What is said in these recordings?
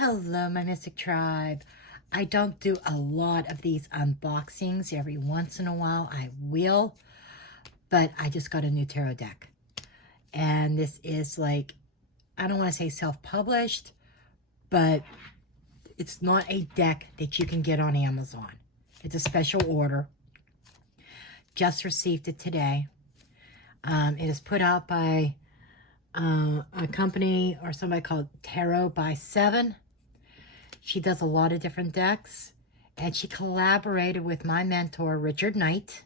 Hello, my Mystic Tribe. I don't do a lot of these unboxings. Every once in a while I will, but I just got a new tarot deck. And this is like, I don't want to say self-published, but it's not a deck that you can get on Amazon. It's a special order. Just received it today. It is put out by a company or somebody called Tarot by 7. She does a lot of different decks, and she collaborated with my mentor, Richard Knight.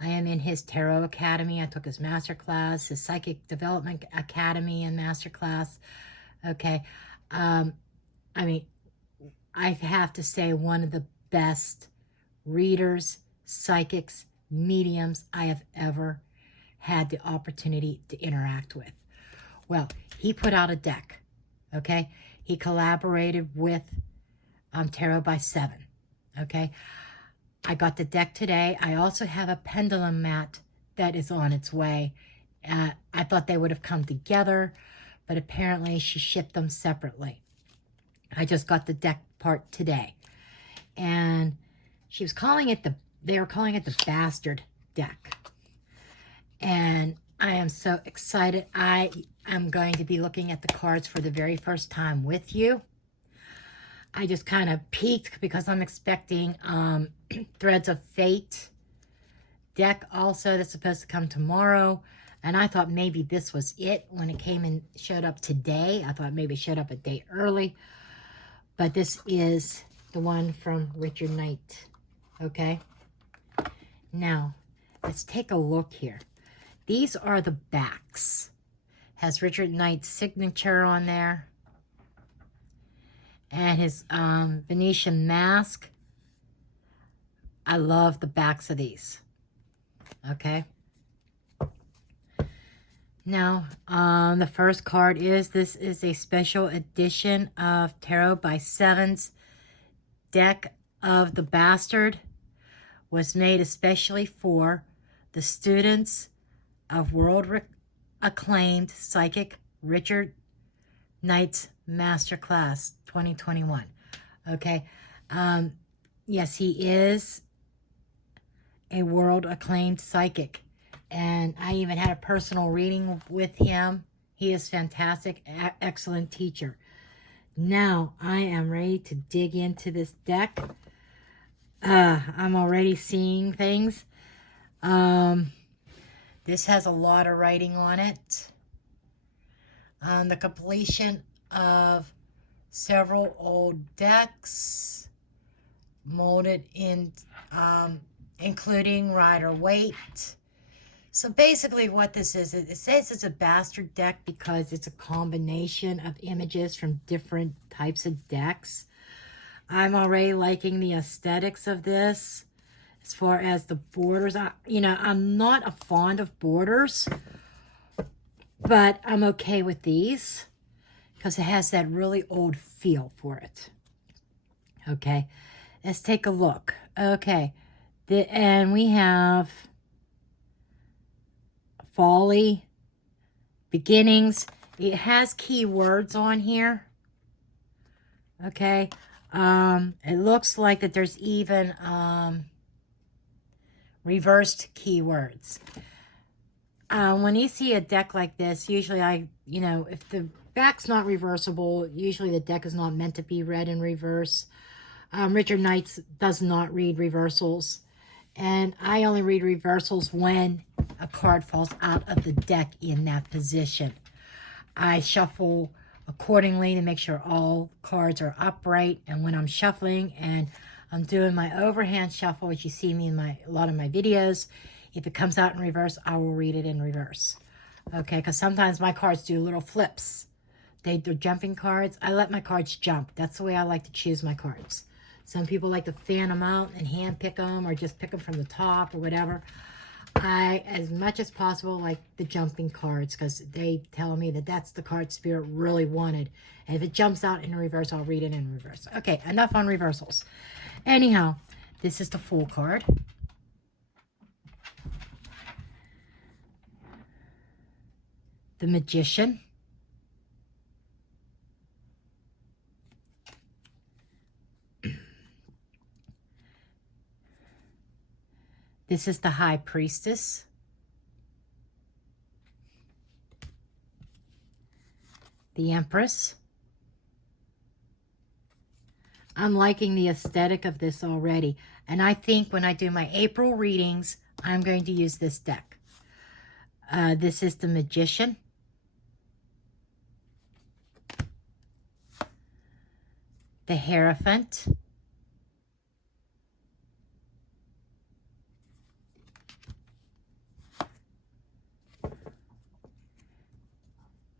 I am in his Tarot Academy. I took his master class, his Psychic Development Academy and master class. Okay. I mean, I have to say one of the best readers, psychics, mediums I have ever had the opportunity to interact with. Well, he put out a deck, okay? He collaborated with Tarot by 7, okay? I got the deck today. I also have a pendulum mat that is on its way. I thought they would have come together, but apparently she shipped them separately. I just got the deck part today. And she was calling it they were calling it the Bastard deck. And I am so excited. I am going to be looking at the cards for the very first time with you. I just kind of peeked because I'm expecting Threads of Fate deck also that's supposed to come tomorrow. And I thought maybe this was it when it came and showed up today. I thought maybe it showed up a day early. But this is the one from Richard Knight. Okay? Now, let's take a look here. These are the backs. Has Richard Knight's signature on there. And his Venetian mask. I love the backs of these. Okay. Now, the first card is, this is a special edition of Tarot by 7's deck of the Bastard. Was made especially for the students of world-acclaimed psychic Richard Knight's Masterclass 2021. Okay. Yes, he is a world-acclaimed psychic. And I even had a personal reading with him. He is fantastic, excellent teacher. Now, I am ready to dig into this deck. I'm already seeing things. This has a lot of writing on it. The completion of several old decks, molded in, including Rider-Waite. So basically what this is, it says it's a bastard deck because it's a combination of images from different types of decks. I'm already liking the aesthetics of this. As far as the borders, I'm not a fond of borders, but I'm okay with these because it has that really old feel for it. Okay, let's take a look. Okay, and we have folly, beginnings. It has keywords on here. Okay, it looks like that there's even reversed keywords. When you see a deck like this, usually if the back's not reversible, usually the deck is not meant to be read in reverse. Richard Knight does not read reversals. And I only read reversals when a card falls out of the deck in that position. I shuffle accordingly to make sure all cards are upright. And when I'm shuffling and I'm doing my overhand shuffle, as you see me in a lot of my videos, if it comes out in reverse, I will read it in reverse. Okay, because sometimes my cards do little flips. They're jumping cards. I let my cards jump. That's the way I like to choose my cards. Some people like to fan them out and hand pick them or just pick them from the top or whatever. I, as much as possible, like the jumping cards because they tell me that that's the card Spirit really wanted. And if it jumps out in reverse, I'll read it in reverse. Okay, enough on reversals. Anyhow, this is the Fool card. The Magician. This is the High Priestess. The Empress. I'm liking the aesthetic of this already. And I think when I do my April readings, I'm going to use this deck. This is the Magician. The Hierophant.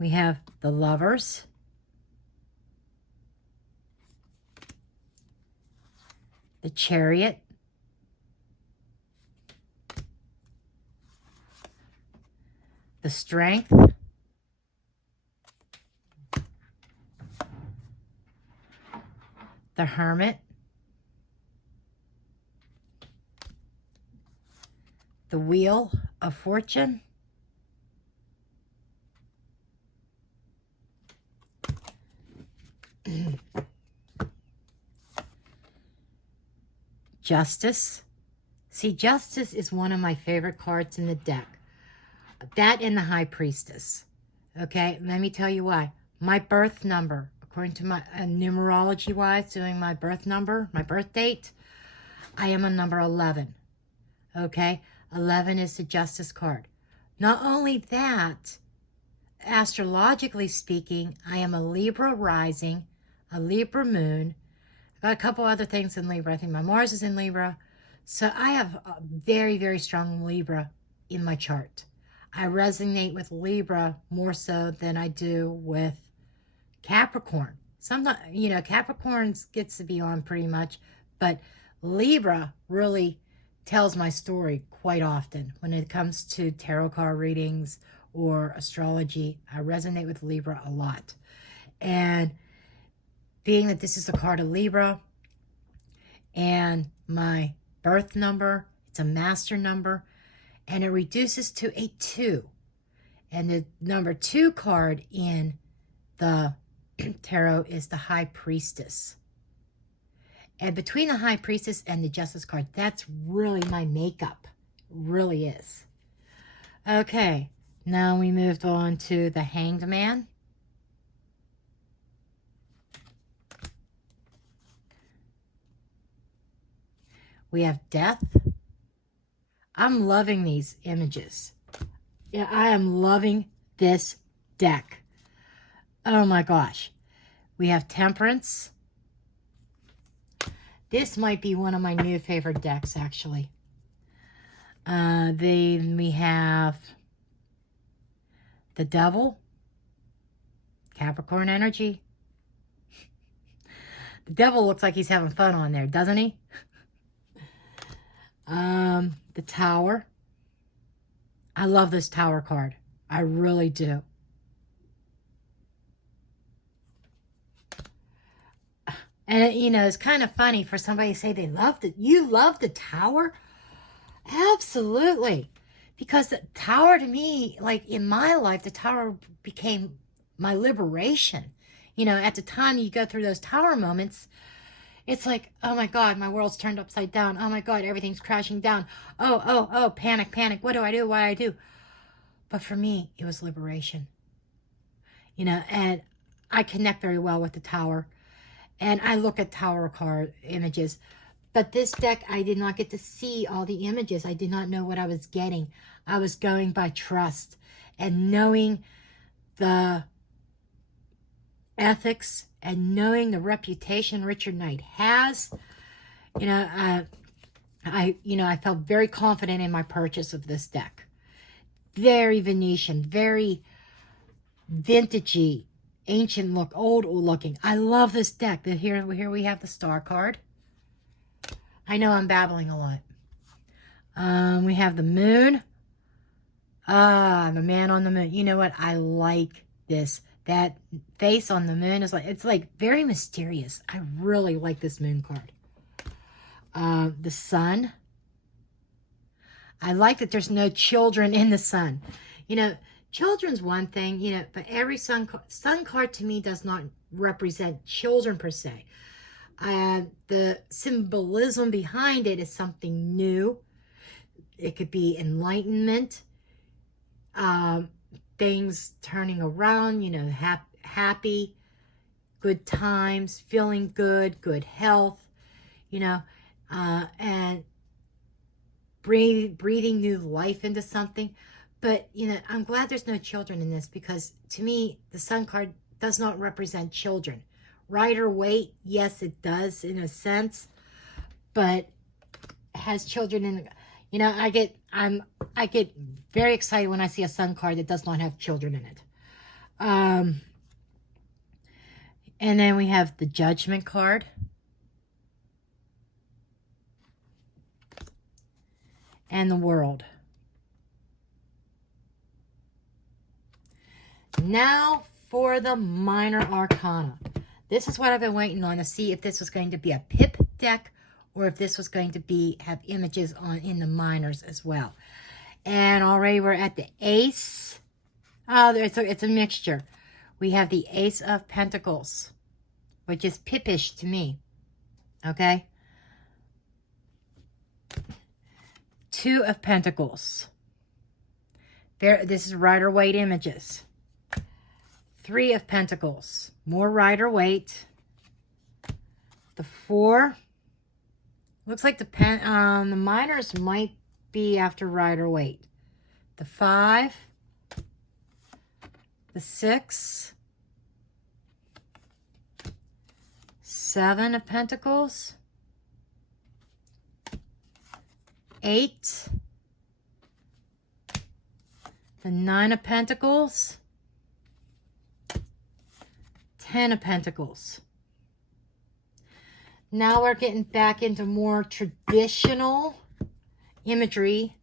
We have the Lovers. The Chariot. The Strength. The Hermit. The Wheel of Fortune. Justice. See, Justice is one of my favorite cards in the deck. That and the High Priestess. Okay, let me tell you why. My birth number, according to my numerology-wise, doing my birth number, my birth date, I am a number 11. Okay, 11 is the Justice card. Not only that, astrologically speaking, I am a Libra rising, a Libra moon. I got a couple other things in Libra. I think my Mars is in Libra. So I have a very, very strong Libra in my chart. I resonate with Libra more so than I do with Capricorn. Sometimes, you know, Capricorn gets to be on pretty much, but Libra really tells my story quite often when it comes to tarot card readings or astrology. I resonate with Libra a lot. And being that this is a card of Libra and my birth number, it's a master number, and it reduces to a 2. And the number 2 card in the tarot is the High Priestess. And between the High Priestess and the Justice card, that's really my makeup. Really is. Okay, now we moved on to the Hanged Man. We have Death. I'm loving these images. Yeah, I am loving this deck. Oh my gosh. We have Temperance. This might be one of my new favorite decks, actually. Then we have the Devil. Capricorn energy. The Devil looks like he's having fun on there, doesn't he? The Tower. I love this Tower card. I really do. And, you know, it's kind of funny for somebody to say they loved it. You love the Tower? Absolutely. Because the Tower to me, like in my life, the Tower became my liberation. You know, at the time you go through those Tower moments, it's like, oh my God, my world's turned upside down. Oh my God, everything's crashing down. Oh, panic, panic. What do I do? What do I do? But for me, it was liberation. You know, and I connect very well with the Tower. And I look at Tower card images. But this deck, I did not get to see all the images. I did not know what I was getting. I was going by trust and knowing the ethics and knowing the reputation Richard Knight has. You know, I felt very confident in my purchase of this deck. Very Venetian, very vintagey, ancient look, old looking. I love this deck. Here we have the Star card. I know I'm babbling a lot. We have the Moon. The Man on the Moon. You know what? I like this. That face on the moon is like, it's like very mysterious. I really like this Moon card. The Sun. I like that there's no children in the Sun. You know, children's one thing, you know, but every sun card to me does not represent children per se. The symbolism behind it is something new. it could be enlightenment, things turning around, you know, happy, good times, feeling good, good health, you know, and breathing new life into something. But, you know, I'm glad there's no children in this, because to me, the Sun card does not represent children. Rider-Waite, yes, it does in a sense, but has children in it. You know, I get very excited when I see a Sun card that does not have children in it. And then we have the Judgment card. And the World. Now for the Minor Arcana. This is what I've been waiting on, to see if this was going to be a pip deck, or if this was going to have images in the minors as well. And already we're at the Ace. Oh, it's a mixture. We have the Ace of Pentacles, which is pippish to me. Okay. Two of Pentacles. This is Rider-Waite images. Three of Pentacles. More Rider-Waite. The Four. Looks like the minors might be after Rider-Waite. The Five. The Six. Seven of Pentacles. 8, the 9 of Pentacles, 10 of Pentacles. Now we're getting back into more traditional imagery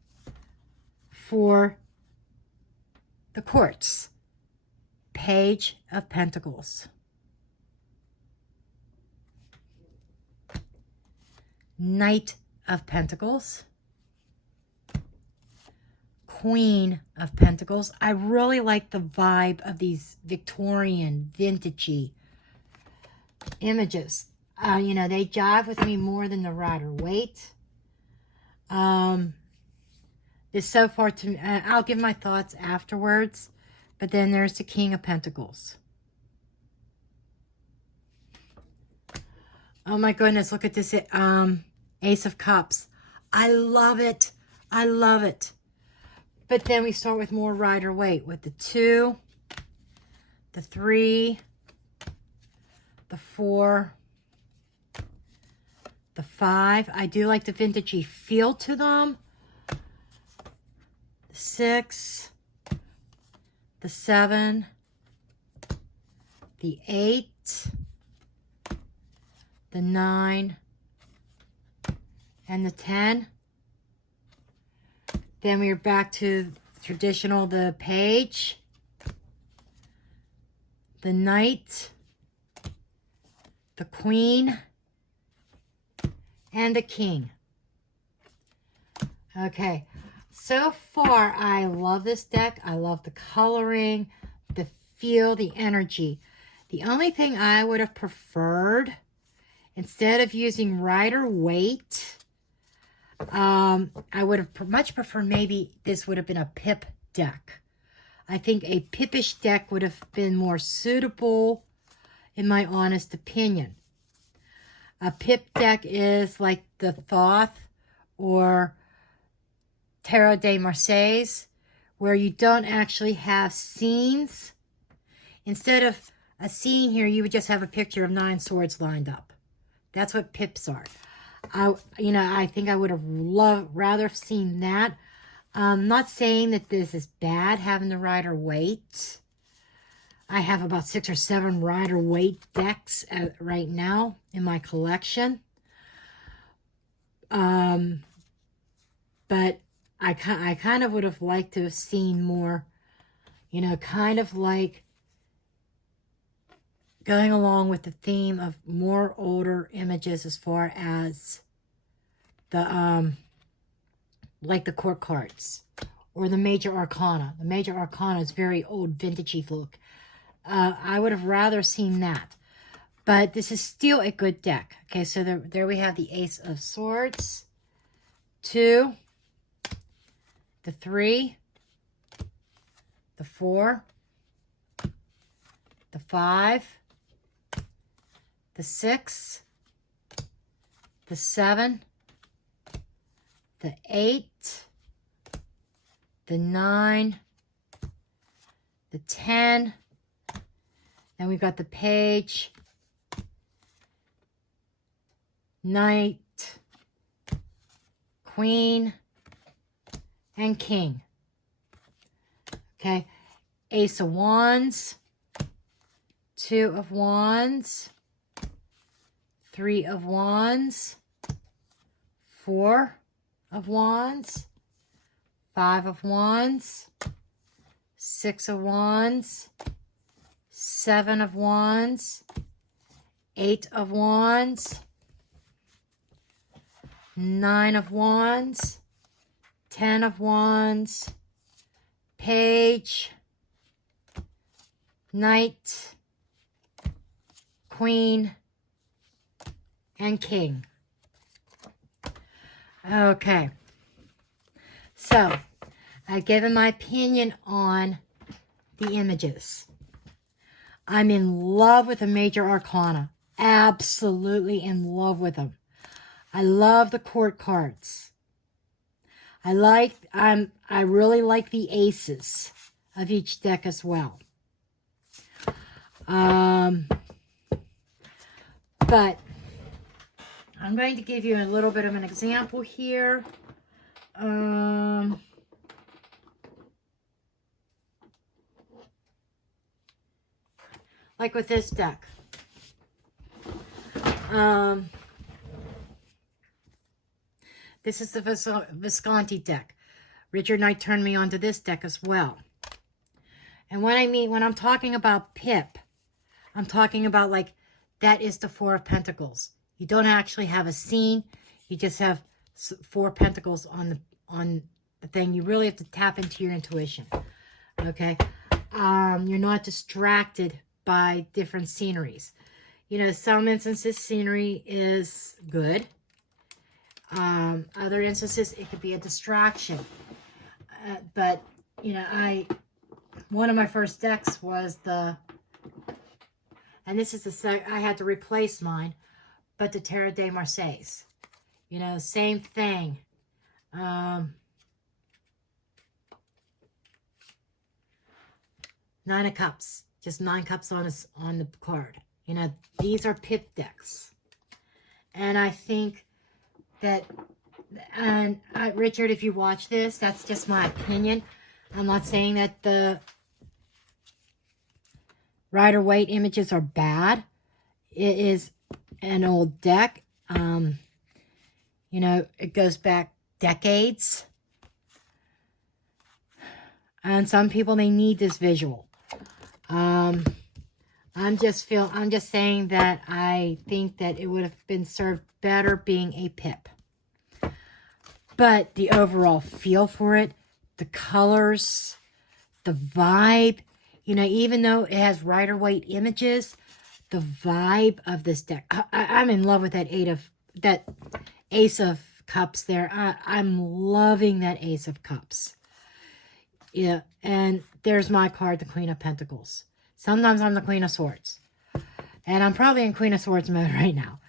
for the courts. Page of Pentacles, Knight of Pentacles, Queen of Pentacles. I really like the vibe of these Victorian, vintagey images. You know, they jive with me more than the Rider-Waite. This so far, I'll give my thoughts afterwards. But then there's the King of Pentacles. Oh my goodness, look at this. Ace of Cups. I love it. I love it. But then we start with more Rider-Waite with the 2, the 3, the 4, the 5. I do like the vintagey feel to them. The 6, the 7, the 8, the 9, and the 10. Then we're back to traditional, the Page, the Knight, the Queen, and the King. Okay, so far I love this deck. I love the coloring, the feel, the energy. The only thing I would have preferred, instead of using Rider-Waite, I would have much preferred, maybe this would have been a pip deck. I think a pippish deck would have been more suitable, in my honest opinion. A pip deck is like the Thoth or Tarot de Marseilles, where you don't actually have scenes. Instead of a scene here, you would just have a picture of 9 swords lined up. That's what pips are. I think I would have rather seen that. I'm not saying that this is bad, having the Rider-Waite. I have about 6 or 7 Rider-Waite decks right now in my collection. But I kind of would have liked to have seen more, kind of like going along with the theme of more older images, as far as the like the court cards or the Major Arcana. The Major Arcana is very old, vintagey look. I would have rather seen that, but this is still a good deck. Okay, so there we have the Ace of Swords, 2, the 3, the 4, the 5, the 6, the 7, the 8, the 9, the 10, and we've got the page, knight, queen, and king. Okay, ace of wands, 2 of wands, 3 of wands, 4 of wands, 5 of wands, 6 of wands, 7 of wands, 8 of wands, 9 of wands, 10 of wands, page, knight, queen, and king. Okay, so I've given my opinion on the images. I'm in love with the major arcana. Absolutely in love with them. I love the court cards. I really like the aces of each deck as well. But I'm going to give you a little bit of an example here. Like with this deck. This is the Visconti deck. Richard Knight turned me onto this deck as well. And when I'm talking about pip, I'm talking about like, that is the 4 of Pentacles. You don't actually have a scene. You just have 4 pentacles on the thing. You really have to tap into your intuition. Okay? You're not distracted by different sceneries. You know, some instances scenery is good. Other instances it could be a distraction. But, you know, one of my first decks was and this is I had to replace mine, but the Tarot de Marseilles. You know, same thing. 9 of Cups. Just 9 cups on the card. You know, these are pip decks. And I think that, and Richard, if you watch this, that's just my opinion. I'm not saying that the Rider-Waite images are bad. It is an old deck. You know, it goes back decades. And some people, they need this visual. I'm just saying that I think that it would have been served better being a pip. But the overall feel for it, the colors, the vibe, you know, even though it has Rider-Waite images, the vibe of this deck, I'm in love with that Ace of Cups there. I'm loving that Ace of Cups. Yeah, and there's my card, the Queen of Pentacles. Sometimes I'm the Queen of Swords. And I'm probably in Queen of Swords mode right now.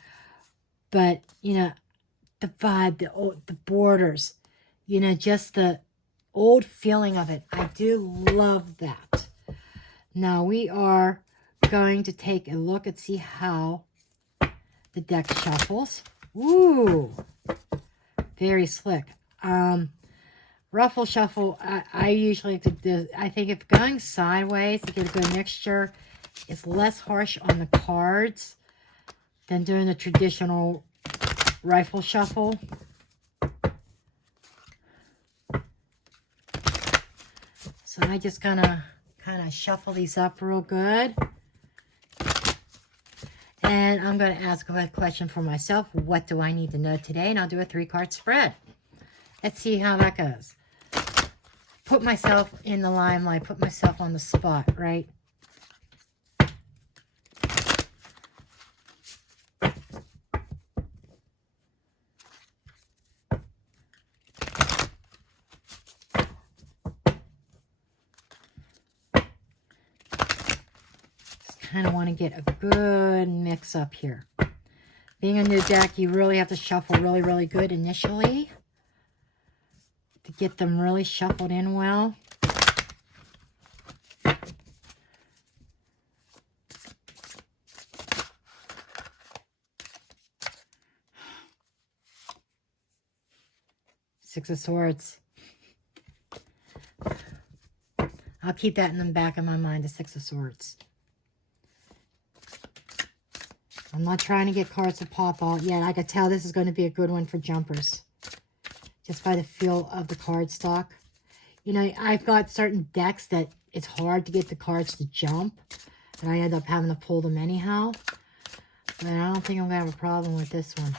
But, you know, the vibe, the borders, you know, just the old feeling of it. I do love that. Now we are going to take a look and see how the deck shuffles. Ooh, very slick. Ruffle shuffle, I usually like to do, I think if going sideways to get a good mixture, it's less harsh on the cards than doing the traditional rifle shuffle. So I just kind of shuffle these up real good. And I'm going to ask a question for myself. What do I need to know today? And I'll do a 3-card spread. Let's see how that goes. Put myself in the limelight. Put myself on the spot, right? kind of want to get a good mix up here. Being a new deck, you really have to shuffle really, really good initially to get them really shuffled in well. Six of Swords. I'll keep that in the back of my mind, the Six of Swords. I'm not trying to get cards to pop out yet. I could tell this is going to be a good one for jumpers. Just by the feel of the card stock. You know, I've got certain decks that it's hard to get the cards to jump. And I end up having to pull them anyhow. But I don't think I'm going to have a problem with this one.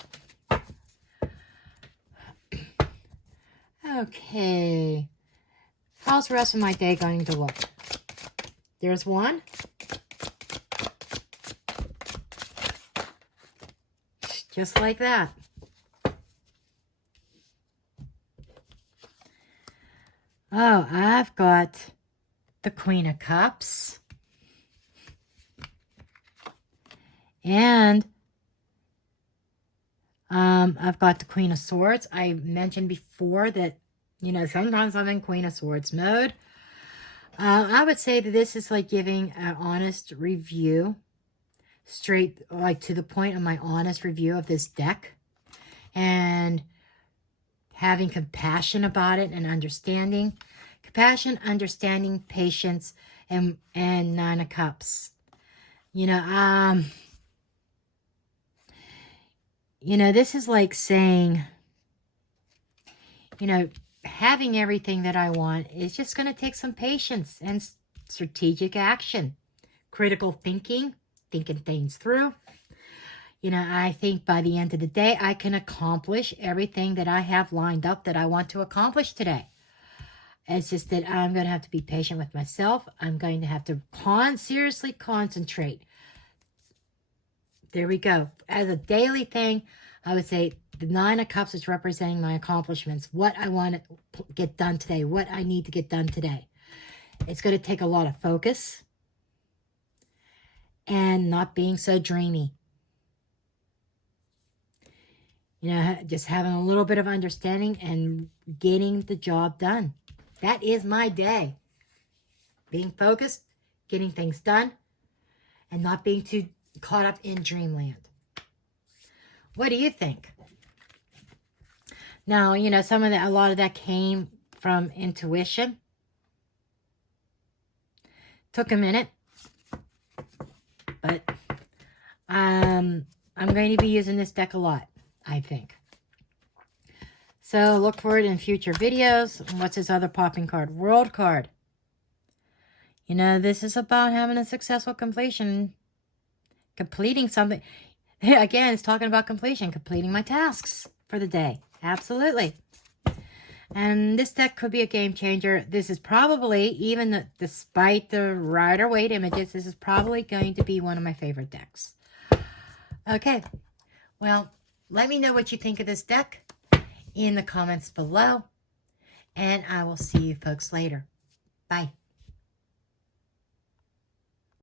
Okay. How's the rest of my day going to look? There's one. Just like that. Oh, I've got the Queen of Cups. And I've got the Queen of Swords. I mentioned before that, you know, sometimes I'm in Queen of Swords mode. I would say that this is like giving an honest review. Straight, like to the point of my honest review of this deck. And having compassion about it and understanding. Compassion, understanding, patience, and Nine of Cups. You know, this is like saying, you know, having everything that I want is just going to take some patience and strategic action. Critical thinking things through. You know, I think by the end of the day, I can accomplish everything that I have lined up that I want to accomplish today. It's just that I'm going to have to be patient with myself. I'm going to have to seriously concentrate. There we go. As a daily thing, I would say the Nine of Cups is representing my accomplishments. What I want to get done today. What I need to get done today. It's going to take a lot of focus. And not being so dreamy. You know, just having a little bit of understanding and getting the job done. That is my day. Being focused, getting things done, and not being too caught up in dreamland. What do you think? Now, you know, a lot of that came from intuition. Took a minute. But I'm going to be using this deck a lot, I think. So look for it in future videos. What's this other popping card? World card. You know, this is about having a successful completion. Completing something. Again, it's talking about completion. Completing my tasks for the day. Absolutely. And this deck could be a game changer. This is probably, even despite the Rider-Waite images, this is probably going to be one of my favorite decks. Okay. Well, let me know what you think of this deck in the comments below. And I will see you folks later. Bye.